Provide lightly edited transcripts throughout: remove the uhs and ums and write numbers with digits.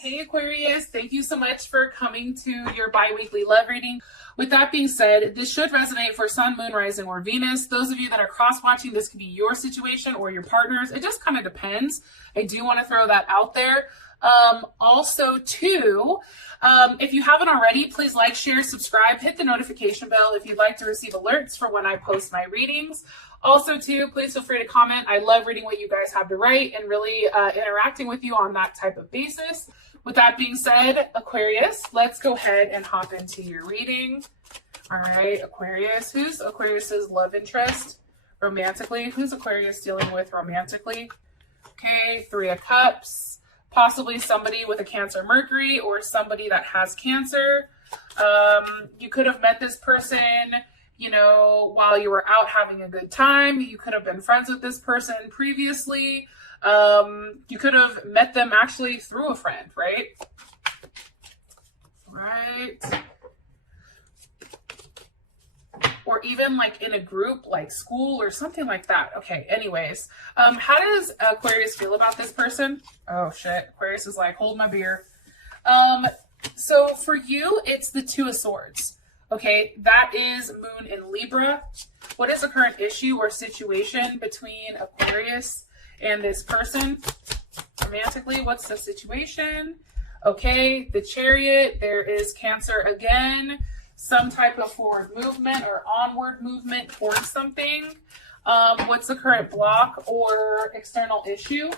Hey Aquarius, thank you so much for coming to your bi-weekly love reading. With that being said, this should resonate for Sun, Moon, Rising, or Venus. Those of you that are cross-watching, this could be your situation or your partner's. It just kind of depends. I do want to throw that out there. Also, too, if you haven't already, please like, share, subscribe, hit the notification bell if you'd like to receive alerts for when I post my readings. Also, too, please feel free to comment. I love reading what you guys have to write and really interacting with you on that type of basis. With that being said, Aquarius, let's go ahead and hop into your reading. All right, Aquarius. Who's Aquarius's love interest romantically? Who's Aquarius dealing with romantically? Okay, Three of Cups. Possibly somebody with a Cancer Mercury or somebody that has Cancer. You could have met this person, you know, while you were out having a good time. You could have been friends with this person previously. You could have met them actually through a friend, right? Right. Or even like in a group like school or something like that. Okay, anyways. How does Aquarius feel about this person? Oh shit, Aquarius is like, hold my beer. So for you, it's the Two of Swords. Okay, that is Moon in Libra. What is the current issue or situation between Aquarius and this person? Romantically, what's the situation? Okay, the Chariot, there is Cancer again. Some type of forward movement or onward movement towards something. What's the current block or external issue?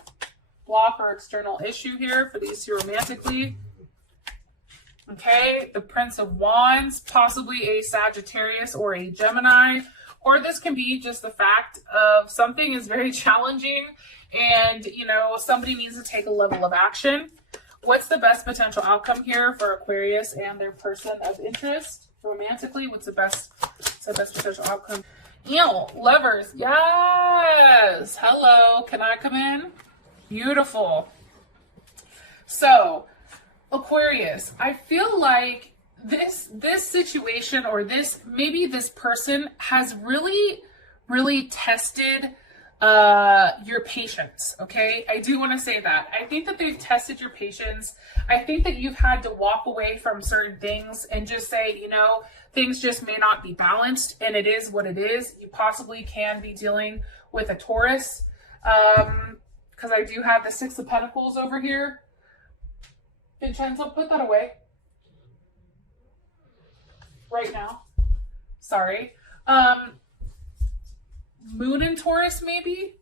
Block or external issue here for these two romantically. Okay, the Prince of Wands, possibly a Sagittarius or a Gemini, or this can be just the fact of something is very challenging and, you know, somebody needs to take a level of action. What's the best potential outcome here for Aquarius and their person of interest? Romantically, what's the best potential outcome? Lovers, yes. Hello, can I come in? Beautiful. So, Aquarius, I feel like this situation or maybe this person has really tested your patience. Okay, I do want to say that. I think that they've tested your patience. I think that you've had to walk away from certain things and just say, you know, things just may not be balanced, and it is what it is. You possibly can be dealing with a Taurus, because I do have the Six of Pentacles over here. Vincenzo, put that away right now. Sorry. Moon in Taurus, maybe?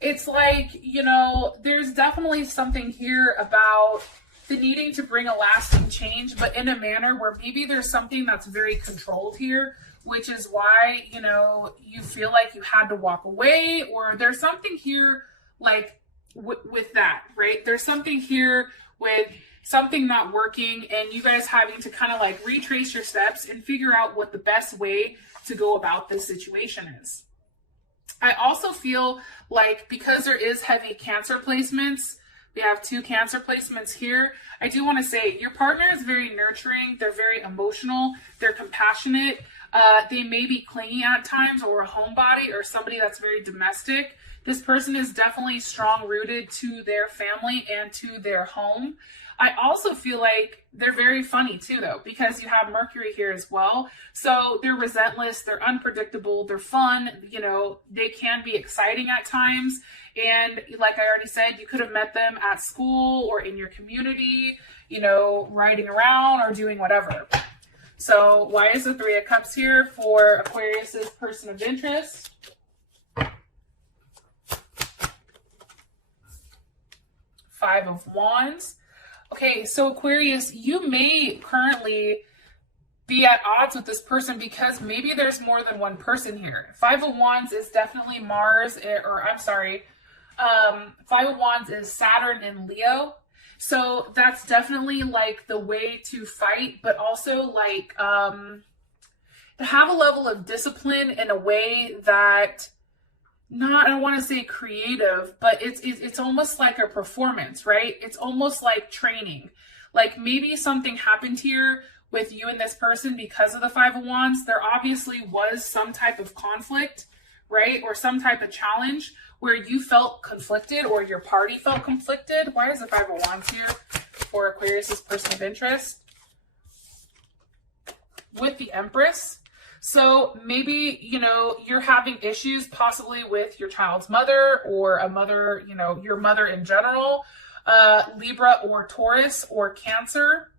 It's like, you know, there's definitely something here about the needing to bring a lasting change, but in a manner where maybe there's something that's very controlled here, which is why, you know, you feel like you had to walk away, or there's something here like with that, right? There's something here with something not working and you guys having to kind of like retrace your steps and figure out what the best way to go about this situation is. I also feel like because there is heavy Cancer placements, we have two Cancer placements here. I do want to say your partner is very nurturing. They're very emotional. They're compassionate. They may be clingy at times, or a homebody, or somebody that's very domestic. This person is definitely strong rooted to their family and to their home. I also feel like they're very funny too, though, because you have Mercury here as well. So they're relentless, they're unpredictable, they're fun, you know, they can be exciting at times. And like I already said, you could have met them at school or in your community, you know, riding around or doing whatever. So why is the Three of Cups here for Aquarius's person of interest? Five of Wands. Okay, so Aquarius, you may currently be at odds with this person because maybe there's more than one person here. Five of Wands is definitely Mars, Five of Wands is Saturn in Leo. So that's definitely like the way to fight, but also like to have a level of discipline in a way that I don't want to say creative, but it's almost like a performance, right? It's almost like training. Like maybe something happened here with you and this person because of the Five of Wands. There obviously was some type of conflict, right? Or some type of challenge where you felt conflicted or your party felt conflicted. Why is the Five of Wands here for Aquarius's person of interest with the Empress. So maybe, you know, you're having issues possibly with your child's mother or a mother, you know, your mother in general, Libra or Taurus or Cancer.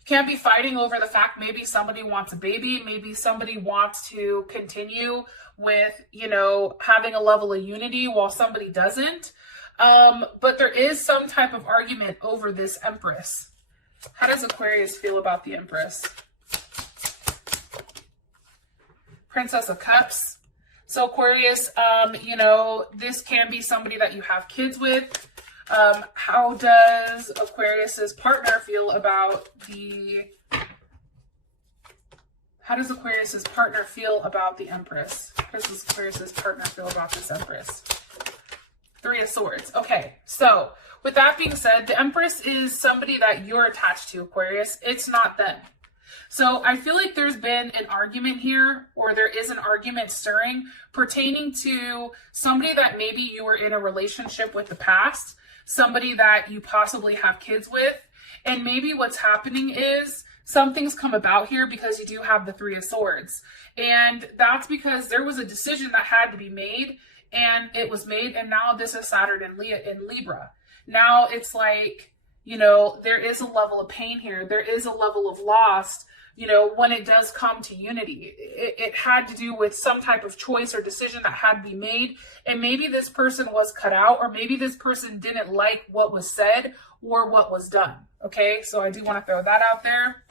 You can't be fighting over the fact maybe somebody wants a baby, maybe somebody wants to continue with, you know, having a level of unity while somebody doesn't. But there is some type of argument over this Empress. How does Aquarius feel about the Empress? Princess of Cups. So Aquarius, you know, this can be somebody that you have kids with. How does Aquarius's partner feel about the... How does Aquarius's partner feel about the Empress? How does Aquarius's partner feel about this Empress? Three of Swords. Okay, so with that being said, the Empress is somebody that you're attached to, Aquarius. It's not them. So I feel like there's been an argument here, or there is an argument stirring pertaining to somebody that maybe you were in a relationship with the past, somebody that you possibly have kids with, and maybe what's happening is something's come about here because you do have the Three of Swords. And that's because there was a decision that had to be made, and it was made, and now this is Saturn in Libra. Now it's like, you know, there is a level of pain here. There is a level of loss, you know, when it does come to unity. It had to do with some type of choice or decision that had to be made. And maybe this person was cut out, or maybe this person didn't like what was said or what was done. Okay, so I do want to throw that out there.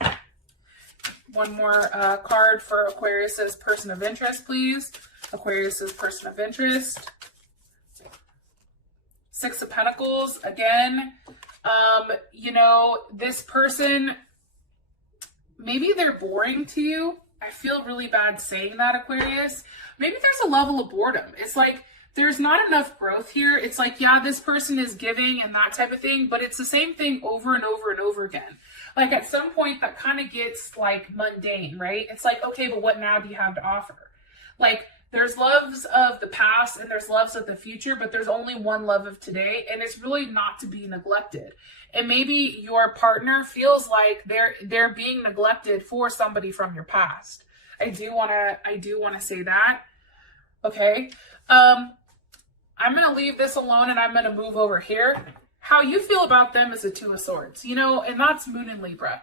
One more card for Aquarius's person of interest, please. Aquarius's person of interest. Six of Pentacles. Again, you know, this person, maybe they're boring to you. I feel really bad saying that, Aquarius. Maybe there's a level of boredom. It's like there's not enough growth here. It's like, yeah, this person is giving and that type of thing, but it's the same thing over and over and over again. Like at some point that kind of gets like mundane, right? It's like, okay, but what now do you have to offer? Like there's loves of the past and there's loves of the future, but there's only one love of today, and it's really not to be neglected. And maybe your partner feels like they're being neglected for somebody from your past. I do want to say that. Okay. I'm going to leave this alone and I'm going to move over here. How you feel about them is a Two of Swords, you know, and that's Moon in Libra.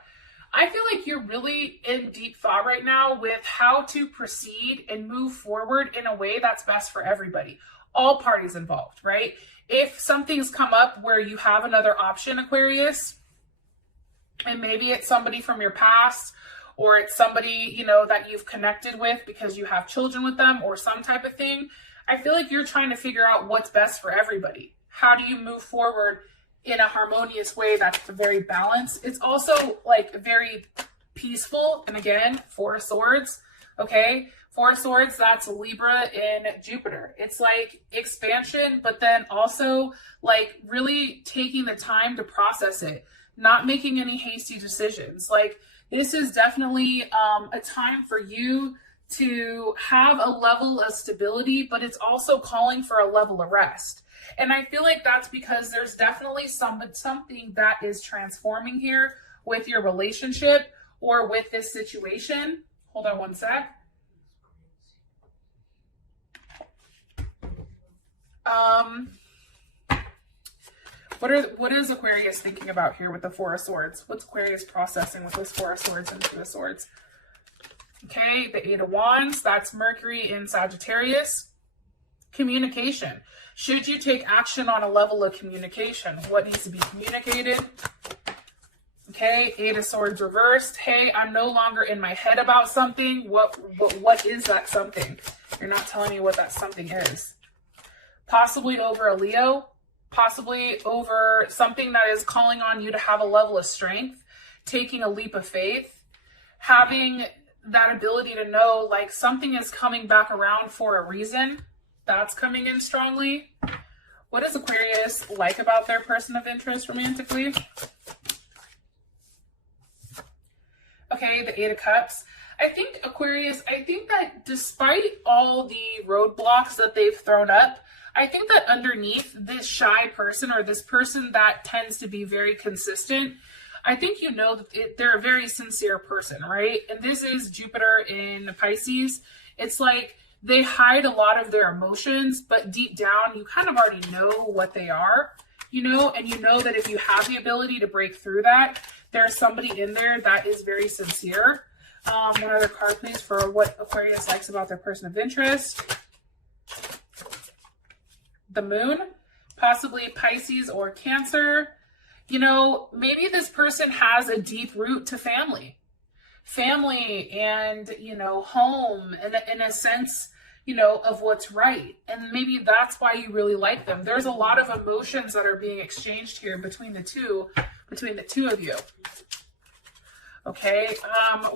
I feel like you're really in deep thought right now with how to proceed and move forward in a way that's best for everybody, all parties involved, right? If something's come up where you have another option, Aquarius, and maybe it's somebody from your past, or it's somebody, you know, that you've connected with because you have children with them or some type of thing, I feel like you're trying to figure out what's best for everybody. How do you move forward in a harmonious way that's very balanced? It's also like very peaceful. And again, Four of Swords, okay? Four of Swords, that's Libra in Jupiter. It's like expansion, but then also like really taking the time to process it, not making any hasty decisions. Like this is definitely a time for you to have a level of stability, but it's also calling for a level of rest. And I feel like that's because there's definitely something that is transforming here with your relationship or with this situation. Hold on one sec. What is Aquarius thinking about here with the Four of Swords? What's Aquarius processing with this Four of Swords and Two of Swords? Okay, the Eight of Wands, that's Mercury in Sagittarius. Communication. Should you take action on a level of communication? What needs to be communicated? Okay, Eight of Swords reversed. Hey, I'm no longer in my head about something. What is that something? You're not telling me what that something is. Possibly over a Leo. Possibly over something that is calling on you to have a level of strength. Taking a leap of faith. Having that ability to know like something is coming back around for a reason. That's coming in strongly. What does Aquarius like about their person of interest romantically? Okay, the Eight of Cups. I think Aquarius, I think that despite all the roadblocks that they've thrown up, I think that underneath this shy person, or this person that tends to be very consistent, I think you know that they're a very sincere person, right? And this is Jupiter in Pisces. It's like they hide a lot of their emotions, but deep down, you kind of already know what they are, you know, and you know that if you have the ability to break through that, there's somebody in there that is very sincere. One other card, please, for what Aquarius likes about their person of interest. The Moon, possibly Pisces or Cancer. You know, maybe this person has a deep root to family and, you know, home, and in a sense, you know, of what's right. And maybe that's why you really like them. There's a lot of emotions that are being exchanged here between the two of you. Okay.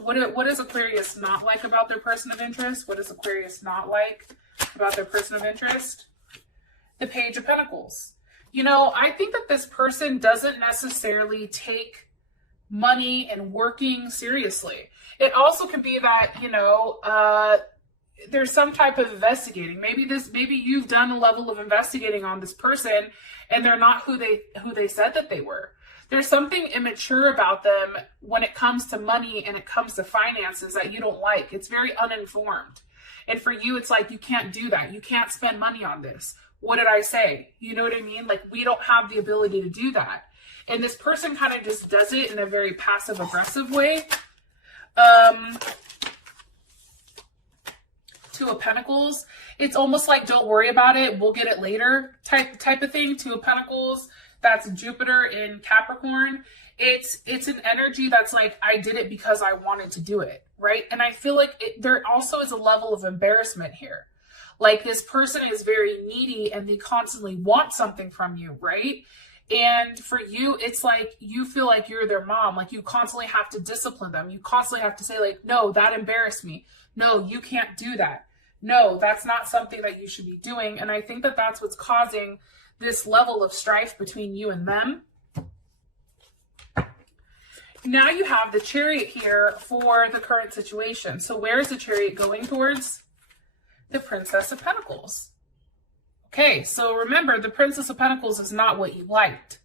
What does Aquarius not like about their person of interest? What does Aquarius not like about their person of interest? The Page of Pentacles. You know, I think that this person doesn't necessarily take money and working seriously. It also can be that, you know, there's some type of investigating. Maybe you've done a level of investigating on this person and they're not who they said that they were. There's something immature about them when it comes to money and it comes to finances that you don't like. It's very uninformed. And for you, it's like, you can't do that. You can't spend money on this. What did I say? You know what I mean? Like, we don't have the ability to do that. And this person kind of just does it in a very passive aggressive way. Two of Pentacles. It's almost like, don't worry about it, we'll get it later type of thing. Two of Pentacles. That's Jupiter in Capricorn. It's an energy that's like, I did it because I wanted to do it, right? And I feel like there also is a level of embarrassment here. Like, this person is very needy and they constantly want something from you, right? And for you, it's like you feel like you're their mom. Like, you constantly have to discipline them. You constantly have to say, like, no, that embarrassed me. No, you can't do that. No, that's not something that you should be doing. And I think that that's what's causing this level of strife between you and them. Now you have the Chariot here for the current situation. So where is the Chariot going towards? The Princess of Pentacles. Okay, so remember, the Princess of Pentacles is not what you liked.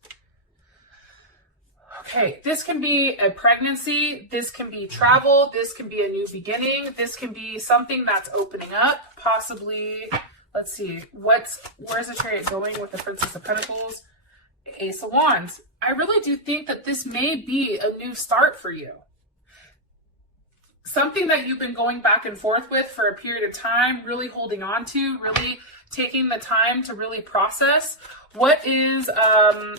Okay, this can be a pregnancy, this can be travel, this can be a new beginning, this can be something that's opening up, possibly. Let's see, where's the Chariot going with the Princess of Pentacles? Ace of Wands. I really do think that this may be a new start for you. Something that you've been going back and forth with for a period of time, really holding on to, really taking the time to really process. What is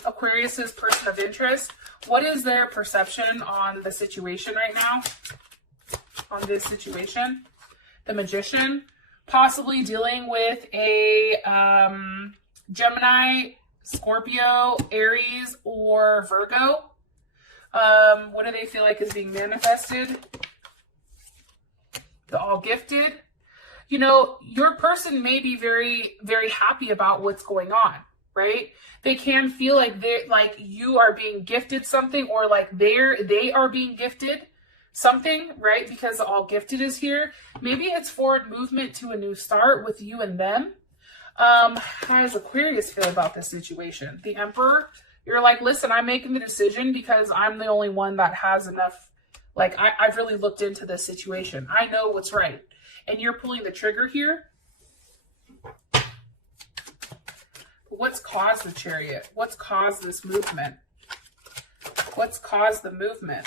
Aquarius's person of interest? What is their perception on the situation right now? On this situation? The Magician. Possibly dealing with a Gemini, Scorpio, Aries, or Virgo. What do they feel like is being manifested? The All Gifted. You know, your person may be very, very happy about what's going on, right? They can feel like you are being gifted something, or like they are being gifted something, right? Because the All Gifted is here. Maybe it's forward movement to a new start with you and them. How does Aquarius feel about this situation? The Emperor. You're like, listen, I'm making the decision because I'm the only one that has enough. Like, I've really looked into this situation. I know what's right. And you're pulling the trigger here. What's caused the Chariot? What's caused this movement? What's caused the movement?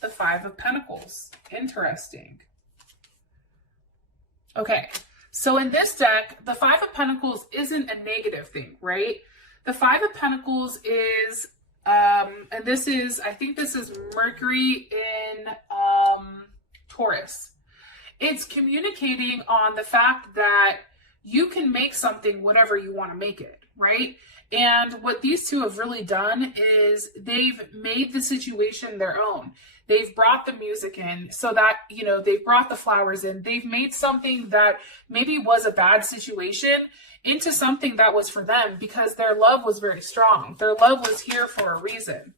The Five of Pentacles. Interesting. Okay, so in this deck, the Five of Pentacles isn't a negative thing, right? The Five of Pentacles is, and this is, I think this is Mercury in Taurus. It's communicating on the fact that you can make something whatever you want to make it, right? And what these two have really done is they've made the situation their own. They've brought the music in so that, you know, they've brought the flowers in. They've made something that maybe was a bad situation into something that was for them because their love was very strong. Their love was here for a reason.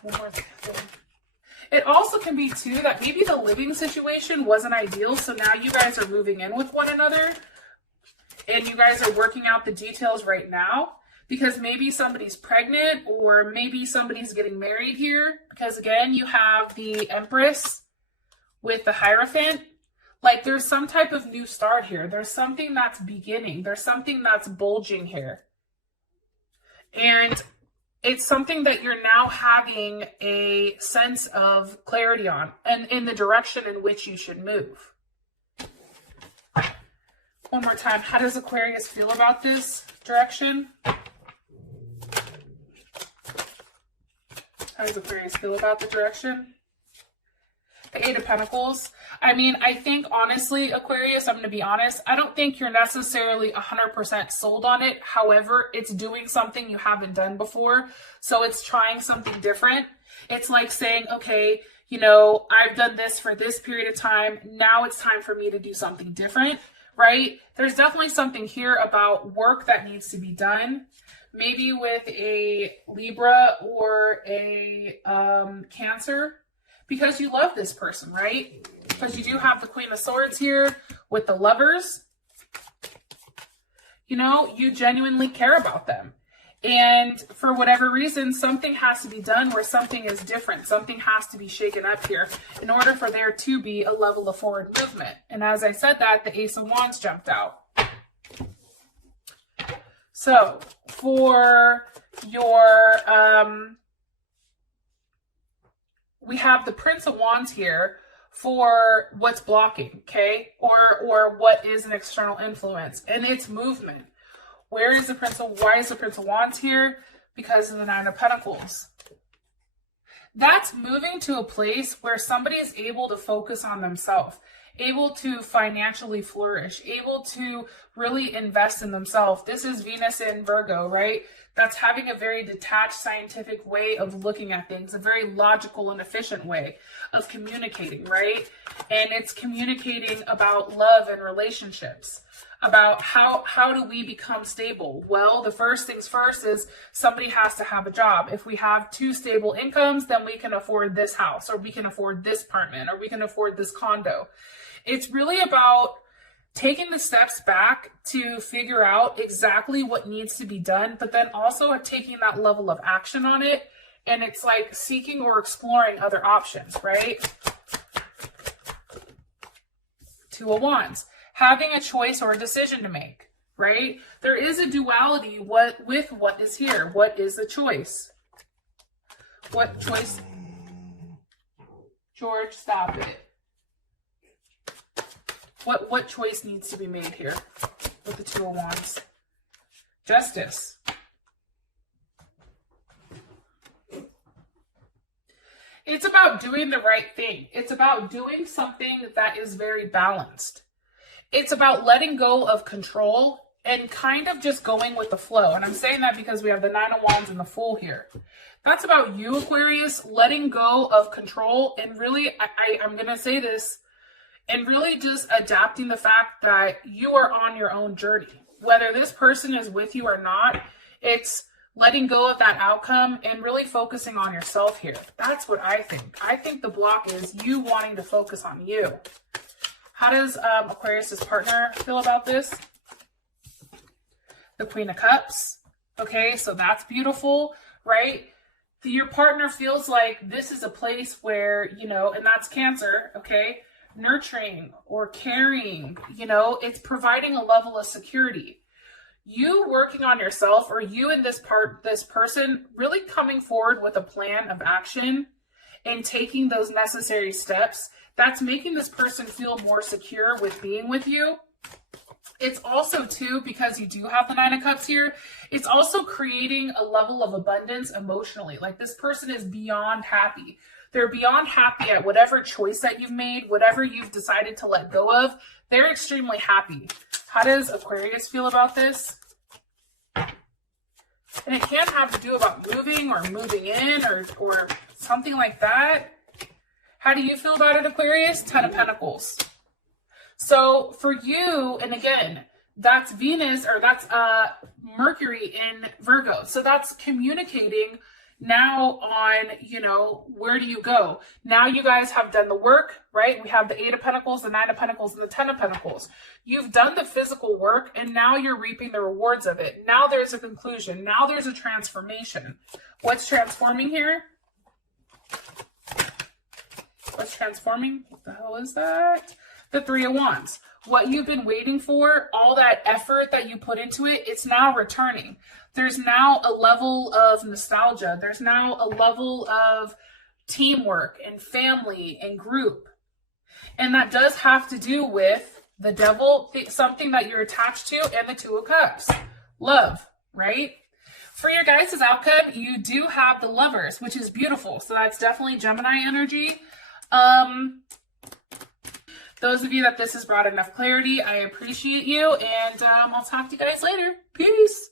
One more thing. It also can be, too, that maybe the living situation wasn't ideal, so now you guys are moving in with one another. and you guys are working out the details right now, because maybe somebody's pregnant or maybe somebody's getting married here, because again, you have the Empress with the Hierophant. Like there's some type of new start here. There's something that's beginning. There's something that's bulging here. And it's something that you're now having a sense of clarity on and in the direction in which you should move. One more time. How does Aquarius feel about this direction? How does Aquarius feel about the direction? The Eight of Pentacles. I mean, I think honestly, Aquarius, I'm going to be honest, I don't think you're necessarily 100% sold on it. However, it's doing something you haven't done before. So it's trying something different. It's like saying, okay, you know, I've done this for this period of time. Now it's time for me to do something different, right? There's definitely something here about work that needs to be done. Maybe with a Libra or a Cancer, because you love this person, right? Because you do have the Queen of Swords here with the Lovers. You know, you genuinely care about them. And for whatever reason, something has to be done where something is different. Something has to be shaken up here in order for there to be a level of forward movement. And as I said that, the Ace of Wands jumped out. So for your, we have the Prince of Wands here for what's blocking, okay? Or what is an external influence, and it's movement. Why is the Prince of Wands here? Because of the Nine of Pentacles. That's moving to a place where somebody is able to focus on themselves, able to financially flourish, able to really invest in themselves. This is Venus in Virgo, right? That's having a very detached scientific way of looking at things, a very logical and efficient way of communicating, right? And it's communicating about love and relationships, about how do we become stable? Well, the first things first is somebody has to have a job. If we have two stable incomes, then we can afford this house, or we can afford this apartment, or we can afford this condo. It's really about taking the steps back to figure out exactly what needs to be done, but then also taking that level of action on it. And it's like seeking or exploring other options, right? Two of Wands. Having a choice or a decision to make, right? There is a duality with what is here. What is the choice? What choice? George, stop it. What choice needs to be made here with the Two of Wands? Justice. It's about doing the right thing. It's about doing something that is very balanced. It's about letting go of control and kind of just going with the flow. And I'm saying that because we have the Nine of Wands and the Fool here. That's about you, Aquarius, letting go of control and really, I'm going to say this, and really just adapting the fact that you are on your own journey. Whether this person is with you or not, it's letting go of that outcome and really focusing on yourself here. That's what I think. I think the block is you wanting to focus on you. How does Aquarius's partner feel about this? The Queen of Cups. Okay, so that's beautiful, right? Your partner feels like this is a place where, you know, and that's Cancer, okay? Nurturing or caring, you know, it's providing a level of security. You working on yourself, or you and this person really coming forward with a plan of action and taking those necessary steps, that's making this person feel more secure with being with you. It's also too, because you do have the Nine of Cups here, it's also creating a level of abundance emotionally. Like this person is beyond happy. They're beyond happy at whatever choice that you've made, whatever you've decided to let go of. They're extremely happy. How does Aquarius feel about this? And it can have to do about moving or moving in or something like that. How do you feel about it, Aquarius? Ten of Pentacles. So for you, and again, that's Venus, or that's Mercury in Virgo. So that's communicating Now on, where do you go? Now you guys have done the work, right? We have the 8 of Pentacles, the 9 of Pentacles, and the 10 of Pentacles. You've done the physical work, and now you're reaping the rewards of it. Now there's a conclusion. Now there's a transformation. What's transforming here? What's transforming? What the hell is that? The 3 of Wands. What you've been waiting for, all that effort that you put into it, it's now returning. There's now a level of nostalgia. There's now a level of teamwork and family and group. And that does have to do with the Devil, something that you're attached to, and the 2 of Cups. Love, right? For your guys' outcome, you do have the Lovers, which is beautiful. So that's definitely Gemini energy. Those of you that this has brought enough clarity, I appreciate you. And I'll talk to you guys later. Peace.